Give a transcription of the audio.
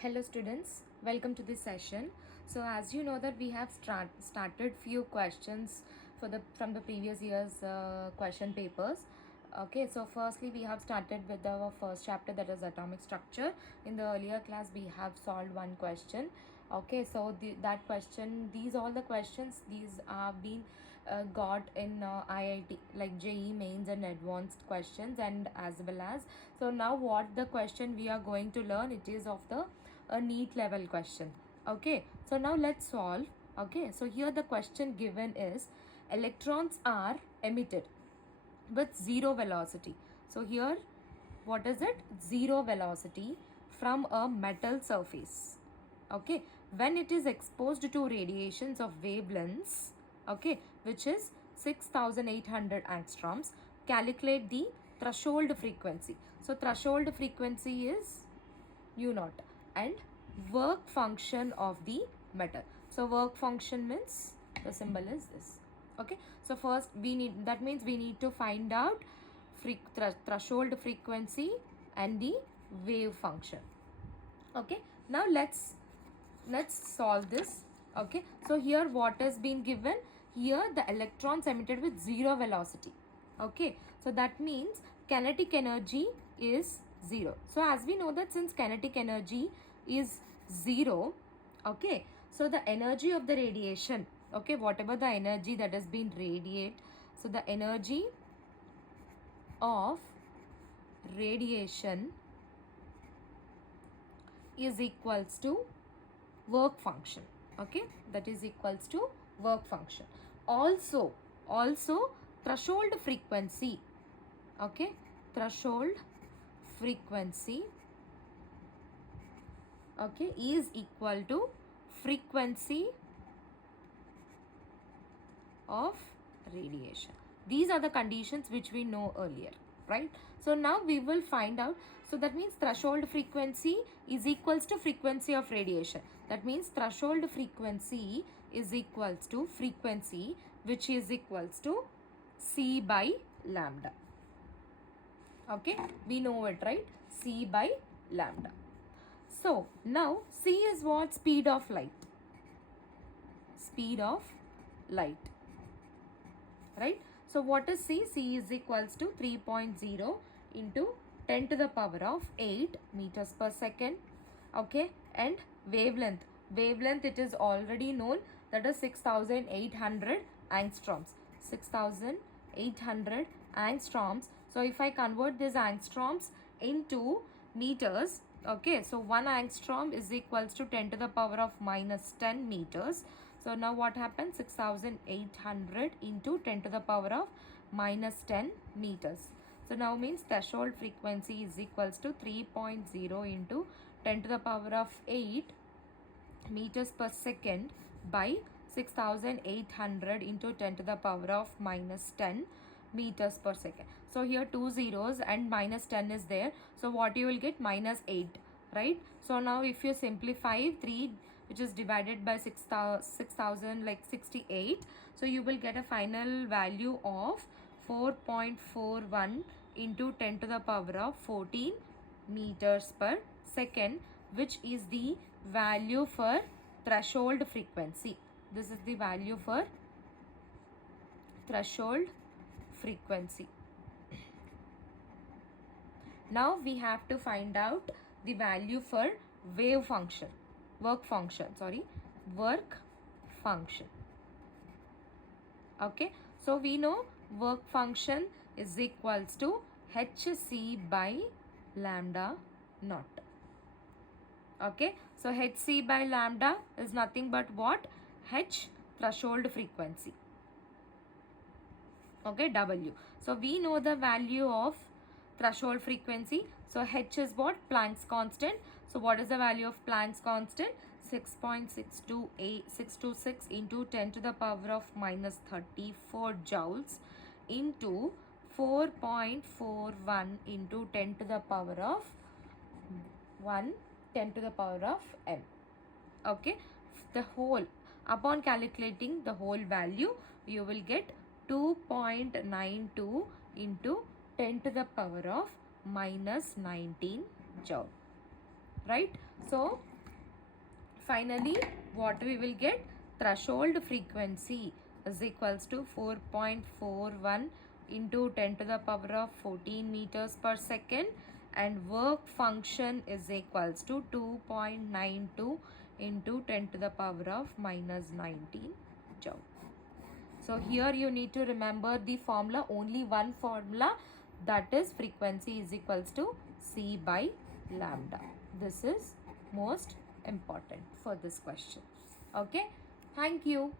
Hello students, welcome to this session. So as you know that we have started few questions from the previous year's question papers. Okay, so firstly we have started with our first chapter, that is atomic structure. In the earlier class we have solved one question. Okay, so that question, these all the questions, these have been got in IIT like JEE mains and advanced questions, and as well as, so now what the question we are going to learn, it is of the a NEET level question. Okay, so now let's solve. Okay, so here the question given is electrons are emitted with zero velocity. So here what is it? Zero velocity from a metal surface. Okay, when it is exposed to radiations of wavelengths, okay, which is 6800 angstroms, calculate the threshold frequency. So threshold frequency is u naught and work function of the metal. So work function means the symbol is this. Okay, so first we need, that means we need to find out threshold frequency and the wave function. Okay, now let's solve this. Okay, so here what has been given, here the electrons emitted with zero velocity. Okay, so that means kinetic energy is 0. So as we know that since kinetic energy is 0, okay, so the energy of the radiation, okay, whatever the energy that has been radiate, so the energy of radiation is equals to work function. Okay, that is equals to work function. Also threshold frequency, okay, threshold frequency, okay, is equal to frequency of radiation. These are the conditions which we know earlier, right? So now we will find out. So that means threshold frequency is equals to frequency of radiation. That means threshold frequency is equals to frequency, which is equals to C by lambda. Okay, we know it, right? C by lambda. So now C is what? Speed of light. Speed of light, right? So what is C? C is equals to 3.0 into 10 to the power of 8 meters per second. Okay, and wavelength. Wavelength, it is already known, that is 6800 angstroms. 6800 angstroms. So if I convert these angstroms into meters, okay, so 1 angstrom is equals to 10 to the power of minus 10 meters. So now what happens? 6800 into 10 to the power of minus 10 meters. So now means threshold frequency is equals to 3.0 into 10 to the power of 8 meters per second by 6800 into 10 to the power of minus 10 meters per second. So here two zeros and minus 10 is there. So what you will get? Minus 8, right? So now if you simplify 3, which is divided by 6000, like 68, so you will get a final value of 4.41 into 10 to the power of 14 meters per second, which is the value for threshold frequency. This is the value for threshold frequency. Now we have to find out the value for wave function, work function. Okay, so we know work function is equals to hc by lambda naught. Okay, so hc by lambda is nothing but what? H, threshold frequency. Okay, W. So we know the value of threshold frequency. So H is what? Planck's constant. So what is the value of Planck's constant? 6.626 into 10 to the power of minus 34 joules into 4.41 into 10 to the power of 10 to the power of m. Okay, the whole, upon calculating the whole value, you will get 2.92 into 10 to the power of minus 19 joule, right? So finally what we will get, threshold frequency is equals to 4.41 into 10 to the power of 14 meters per second, and work function is equals to 2.92 into 10 to the power of minus 19 joule. So here you need to remember the formula, only one formula, that is frequency is equals to C by lambda. This is most important for this question. Okay, thank you.